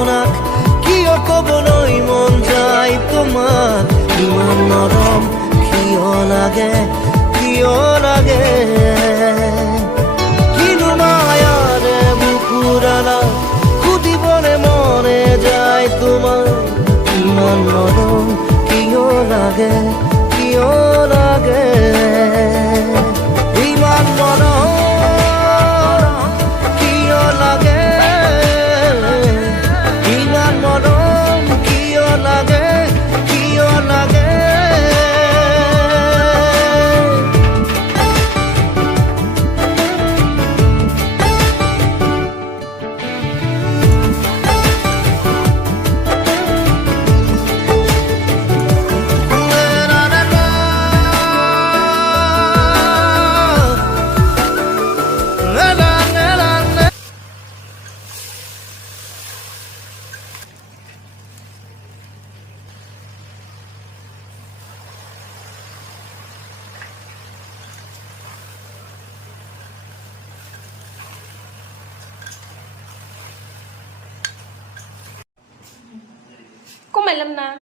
আপোনাক কিয় ক'বলৈ মন যায় তোমাক ইমান নৰম কিয় লাগে কিনো মায়াৰে বুকুৰালা সুধিবলে মনে যায় তোমাক ইমান নৰম কিয় লাগে ইমান মৰম কিয় লাগে ইমান মৰম কিয় লাগে kok malam na